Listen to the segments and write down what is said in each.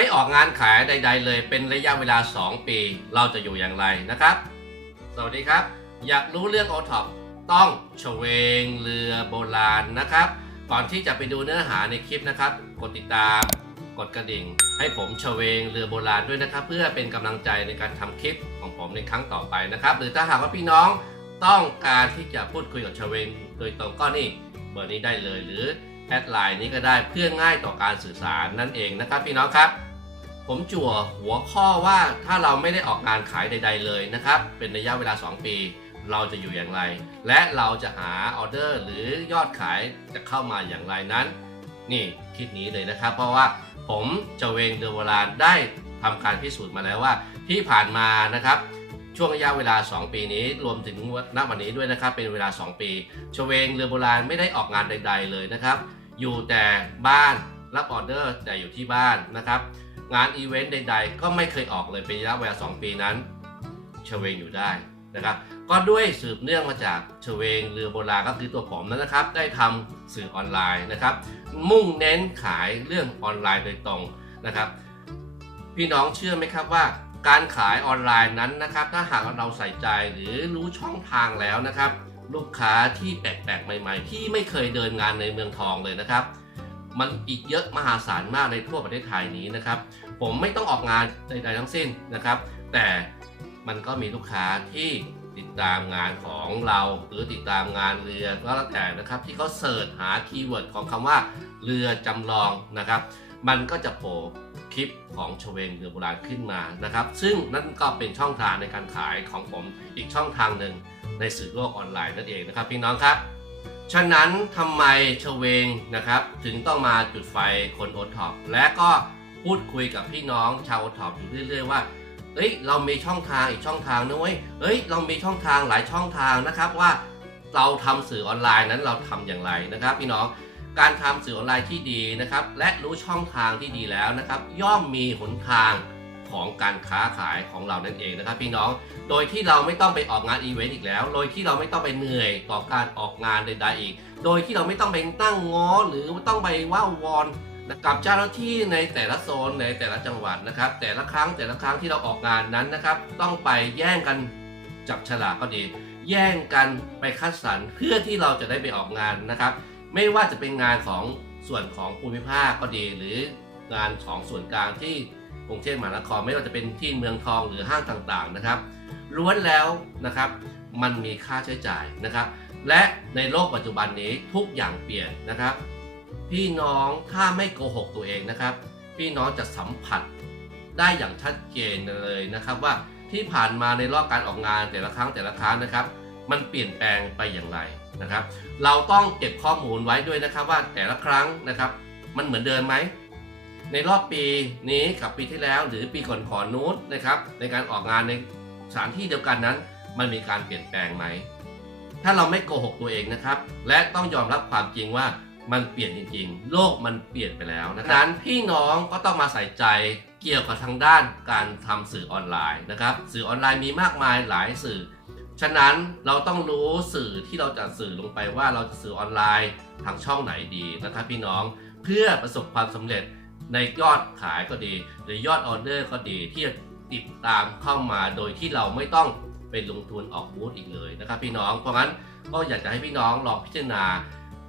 ไม่ออกงานขายใด ๆ เลย เป็นระยะเวลา 2 ปี เราจะอยู่อย่างไรนะครับ สวัสดีครับ อยากรู้เรื่องโอท็อปต้องชเวงเรือโบราณนะครับ ก่อนที่จะไปดูเนื้อหาในคลิปนะครับ กดติดตาม กดกระดิ่ง ให้ผมชเวงเรือโบราณด้วยนะครับ เพื่อเป็นกำลังใจในการทำคลิปของผมในครั้งต่อไปนะครับ หรือถ้าหากว่าพี่น้องต้องการที่จะพูดคุยกับชเวงโดยตรงก็นี่เบอร์นี้ได้เลยหรือแอดไลน์นี้ก็ได้เพื่อง่ายต่อการสื่อสารนั่นเองนะครับพี่น้องครับ ผมจั่วหัวข้อว่าถ้าเราไม่ได้ออกงานขายใด ๆ เลยนะครับ เป็นระยะเวลา 2 ปี เราจะอยู่อย่างไร และเราจะหาออเดอร์หรือยอดขายจะเข้ามาอย่างไรนั้น นี่คลิปนี้เลยนะครับ เพราะว่าผมเจเวงเดอโบราได้ทำการพิสูจน์มาแล้วว่า ที่ผ่านมานะครับช่วงระยะเวลา 2 ปีนี้รวมถึงณวันนี้ด้วยนะครับ เป็นเวลา 2 ปีชเวงเรือโบราณไม่ได้ออกงานใด ๆ เลยนะครับ อยู่แต่บ้านรับออเดอร์แต่อยู่ที่บ้านนะครับ งานอีเวนต์ใด ๆ ก็ไม่เคยออกเลยเป็นระยะเวลา2ปีนั้นเชเวงอยู่ได้นะครับก็ด้วยสืบเนื่องมาจากเชเวงเรือโบราณก็คือตัวผมนั้นนะครับ ได้ทำสื่อออนไลน์นะครับ มุ่งเน้นขายเรื่องออนไลน์โดยตรงนะครับ พี่น้องเชื่อไหมครับว่า การขายออนไลน์นั้นนะครับ ถ้าหากเราใส่ใจหรือรู้ช่องทางแล้วนะครับ ลูกค้าที่แปลกๆใหม่ ๆ ที่ไม่เคยเดินงานในเมืองทองเลยนะครับ มันอีกเยอะมหาศาลมากในทั่วประเทศไทยนี้นะครับ ผมไม่ต้องออกงานใดๆทั้งสิ้นนะครับ แต่มันก็มีลูกค้าที่ติดตามงานของเราหรือติดตามงานเรือก็แล้วแต่นะครับที่เขาเสิร์ชหาคีย์เวิร์ดของคำว่าเรือจำลองนะครับ มันก็จะโผล่คลิปของชเวงเรือโบราณขึ้นมานะครับ ซึ่งนั่นก็เป็นช่องทางในการขายของผมอีกช่องทางหนึ่งในสื่อโลกออนไลน์นั่นเองนะครับพี่น้องครับ ฉะนั้นทำไมชเวงนะครับ ถึงต้องมาจุดไฟคนโอท็อปและก็พูดคุยกับพี่น้องชาวโอท็อปอยู่เรื่อย ๆ ว่าเอ้ยเรามีช่องทางอีกช่องทางนะเว้ยเอ้ยเรามีช่องทางหลายช่องทางนะครับว่าเราทำสื่อออนไลน์นั้นเราทำอย่างไรนะครับ พี่น้องการทำสื่อออนไลน์ที่ดีนะครับ และรู้ช่องทางที่ดีแล้วนะครับ ย่อมมีหนทาง ของการค้าขายของเรานั่นเองนะครับ พี่น้อง โดยที่เราไม่ต้องไปออกงานอีเวนต์อีกแล้ว โดยที่เราไม่ต้องไปเหนื่อยต่อการออกงานใดๆอีก โดยที่เราไม่ต้องไปตั้งง้อหรือต้องไปว่าวอนกับเจ้าหน้าที่ในแต่ละโซนในแต่ละจังหวัดนะครับ แต่ละครั้งแต่ละครั้งที่เราออกงานนั้นนะครับ ต้องไปแย่งกันจับฉลากก็ดี แย่งกันไปคัดสรรเพื่อที่เราจะได้ไปออกงานนะครับ ไม่ว่าจะเป็นงานของส่วนของภูมิภาคก็ดีหรืองานของส่วนกลางที่ กรุงเทพมหานครไม่ว่าจะเป็นที่เมืองทองหรือห้างต่างๆนะครับล้วนแล้วนะครับมันมีค่าใช้จ่ายนะครับ และในโลกปัจจุบันนี้ทุกอย่างเปลี่ยนนะครับ พี่น้องถ้าไม่โกหกตัวเองนะครับ พี่น้องจะสัมผัสได้อย่างชัดเจนเลยนะครับ ว่าที่ผ่านมาในรอบการออกงานแต่ละครั้งแต่ละครั้งนะครับ มันเปลี่ยนแปลงไปอย่างไรนะครับ เราต้องเก็บข้อมูลไว้ด้วยนะครับว่าแต่ละครั้งนะครับ มันเหมือนเดิมไหม ในรอบปีนี้กับปีที่แล้วหรือปีก่อนๆนู้นนะครับในการออกงานในสถานที่เดียวกันนั้น มันมีการเปลี่ยนแปลงไหม ถ้าเราไม่โกหกตัวเองนะครับ และต้องยอมรับความจริงว่ามันเปลี่ยนจริงๆ โลกมันเปลี่ยนไปแล้วนะครับนั้นพี่น้องก็ต้องมาใส่ใจเกี่ยวกับทางด้านการทำสื่อออนไลน์นะครับ สื่อออนไลน์มีมากมายหลายสื่อ ฉะนั้นเราต้องรู้สื่อที่เราจะสื่อลงไปว่าเราจะสื่อออนไลน์ทางช่องไหนดีนะครับ พี่น้องเพื่อประสบความสำเร็จ ในยอดขายก็ดีหรือยอดออเดอร์ก็ดีที่จะติดตามเข้ามาโดยที่เราไม่ต้องไปลงทุนออกบูธอีกเลยนะครับ พี่น้องเพราะงั้นก็อยากจะให้พี่น้องลองพิจารณา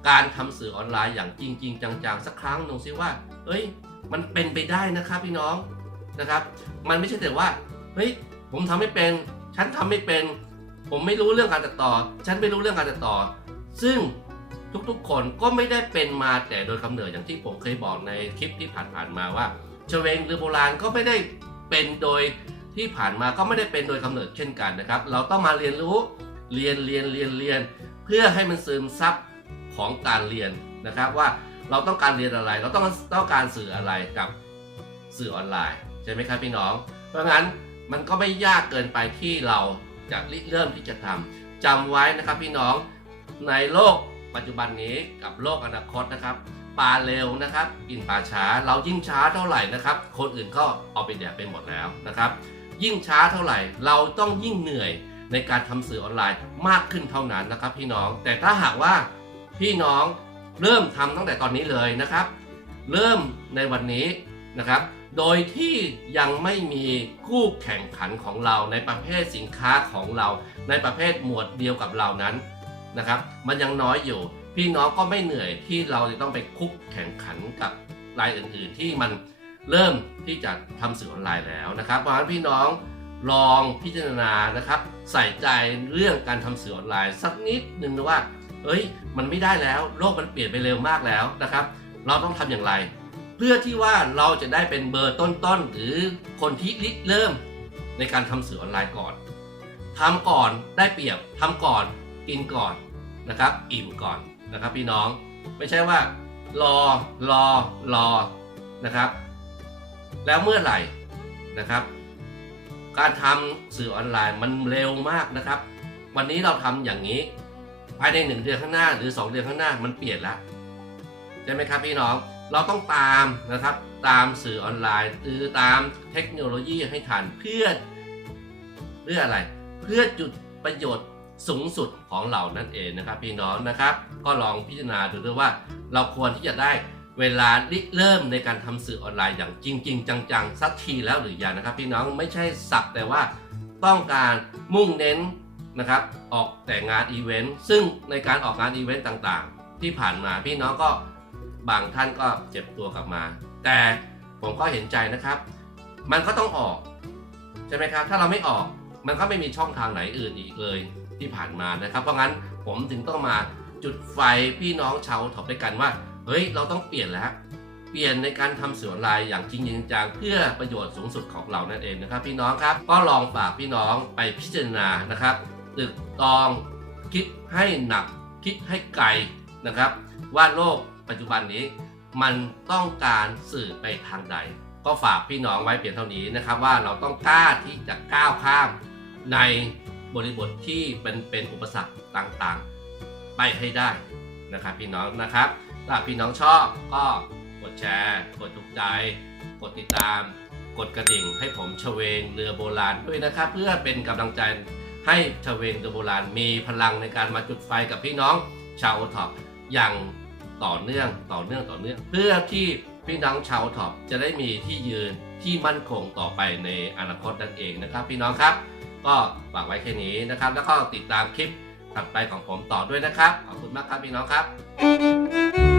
การทำสื่อออนไลน์อย่างจริงๆจังๆ สักครั้งหนึ่งซิว่า เอ้ย มันเป็นไปได้นะครับ พี่น้องนะครับ มันไม่ใช่แต่ว่าเฮ้ยผมทำไม่เป็นฉันทำไม่เป็น ผมไม่รู้เรื่องการตัดต่อ ฉันไม่รู้เรื่องการตัดต่อ ซึ่ง ทุกๆ คนก็ไม่ได้เป็นมาแต่โดยกำเนิดอย่างที่ผมเคยบอกในคลิปที่ผ่านๆมาว่าเชเวงหรือโบราณก็ไม่ได้เป็นโดยที่ผ่านมาก็ไม่ได้เป็นโดยกำเนิดเช่นกันนะครับ เราต้องมาเรียนรู้เรียนเรียนเรียนเรียน เพื่อให้มันซึมซับของการเรียนนะครับว่าเราต้องการเรียนอะไร เราต้องต้องการสื่ออะไรกับสื่อออนไลน์ใช่ไหมครับพี่น้อง เพราะงั้นมันก็ไม่ยากเกินไปที่เราจะเริ่มที่จะทำจำไว้นะครับพี่น้องในโลก ปัจจุบันนี้กับโลกอนาคตนะครับปลาเร็วนะครับ กินปลาช้าเรายิ่งช้าเท่าไหร่นะครับ คนอื่นก็เอาไปแดกไปหมดแล้วนะครับ ยิ่งช้าเท่าไหร่เราต้องยิ่งเหนื่อยในการทำสื่อออนไลน์มากขึ้นเท่านั้นนะครับ พี่น้องแต่ถ้าหากว่าพี่น้องเริ่มทำตั้งแต่ตอนนี้เลยนะครับ เริ่มในวันนี้นะครับ โดยที่ยังไม่มีคู่แข่งขันของเราในประเภทสินค้าของเรา ในประเภทหมวดเดียวกับเรานั้น นะครับ มันยังน้อยอยู่ พี่น้องก็ไม่เหนื่อยที่เราจะต้องไปคุกแข่งขันกับรายอื่น ๆ ที่มันเริ่มที่จะทำสื่อออนไลน์แล้วนะครับ เพราะฉะนั้นพี่น้องลองพิจารณานะครับ ใส่ใจเรื่องการทำสื่อออนไลน์ สักนิดนึงนะว่า เอ้ย มันไม่ได้แล้ว โลกมันเปลี่ยนไปเร็วมากแล้วนะครับ เราต้องทำอย่างไร เพื่อที่ว่าเราจะได้เป็นเบอร์ต้นๆหรือคนที่ริเริ่มในการทำสื่อออนไลน์ก่อนทำก่อนได้เปรียบทำก่อน กินก่อนนะครับ อิ่มก่อนนะครับ พี่น้องไม่ใช่ว่ารอรอรอนะครับ แล้วเมื่อไหร่นะครับ การทำสื่อออนไลน์มันเร็วมากนะครับ วันนี้เราทำอย่างนี้ภายในหนึ่งเดือนข้างหน้าหรือ 2 เดือนข้างหน้ามันเปลี่ยนแล้วใช่ไหมครับพี่น้องเราต้องตามนะครับ ตามสื่อออนไลน์หรือตามเทคโนโลยีให้ทันเพื่อเพื่ออะไร เพื่อจุดประโยชน์ สูงสุดของเรานั่นเองนะครับ พี่น้องนะครับ ก็ลองพิจารณาดูด้วยว่า เราควรที่จะได้เวลาริเริ่มในการทำสื่อออนไลน์อย่างจริง ๆ จังๆสักทีแล้วหรือยังนะครับ พี่น้องไม่ใช่สักแต่ว่าต้องการมุ่งเน้นนะครับออกแต่งานอีเวนต์ซึ่งในการออกงานอีเวนต์ต่างๆ ที่ผ่านมาพี่น้องก็บางท่านก็เจ็บตัวกลับมา แต่ผมก็เห็นใจนะครับ มันก็ต้องออก ใช่ไหมครับ ถ้าเราไม่ออก มันก็ไม่มีช่องทางไหนอื่นอีกเลยที่ผ่านมานะครับ เพราะงั้นผมถึงต้องมาจุดไฟพี่น้องชาวถอบด้วยกันว่า เฮ้ย เราต้องเปลี่ยนแล้ว เปลี่ยนในการทำสื่อออนไลน์อย่างจริงจังเพื่อประโยชน์สูงสุดของเรานั่นเองนะครับ พี่น้องครับ ก็ลองฝากพี่น้องไปพิจารณานะครับตึกตองคิดให้หนักคิดให้ไกลนะครับ ว่าโลกปัจจุบันนี้ มันต้องการสื่อไปทางใด ก็ฝากพี่น้องไว้เพียงเท่านี้นะครับ ว่าเราต้องกล้าที่จะก้าวข้าม ในบริบทที่เป็นเป็นอุปสรรคต่างๆ ไปให้ได้นะครับพี่น้องนะครับถ้าพี่น้องชอบก็กดแชร์ กดถูกใจ กดติดตาม กดกระดิ่งให้ผมชเวงเรือโบราณด้วยนะครับ เพื่อเป็นกำลังใจให้ชเวงเรือโบราณมีพลังในการมาจุดไฟกับพี่น้องชาวท็อปอย่างต่อเนื่องต่อเนื่องต่อเนื่อง เพื่อที่พี่น้องชาวท็อปจะได้มีที่ยืนที่มั่นคงต่อไปในอนาคตนั่นเองนะครับ พี่น้องครับ ก็ฝากไว้แค่นี้นะครับ แล้วก็ติดตามคลิปถัดไปของผมต่อด้วยนะครับ ขอบคุณมากครับพี่น้องครับ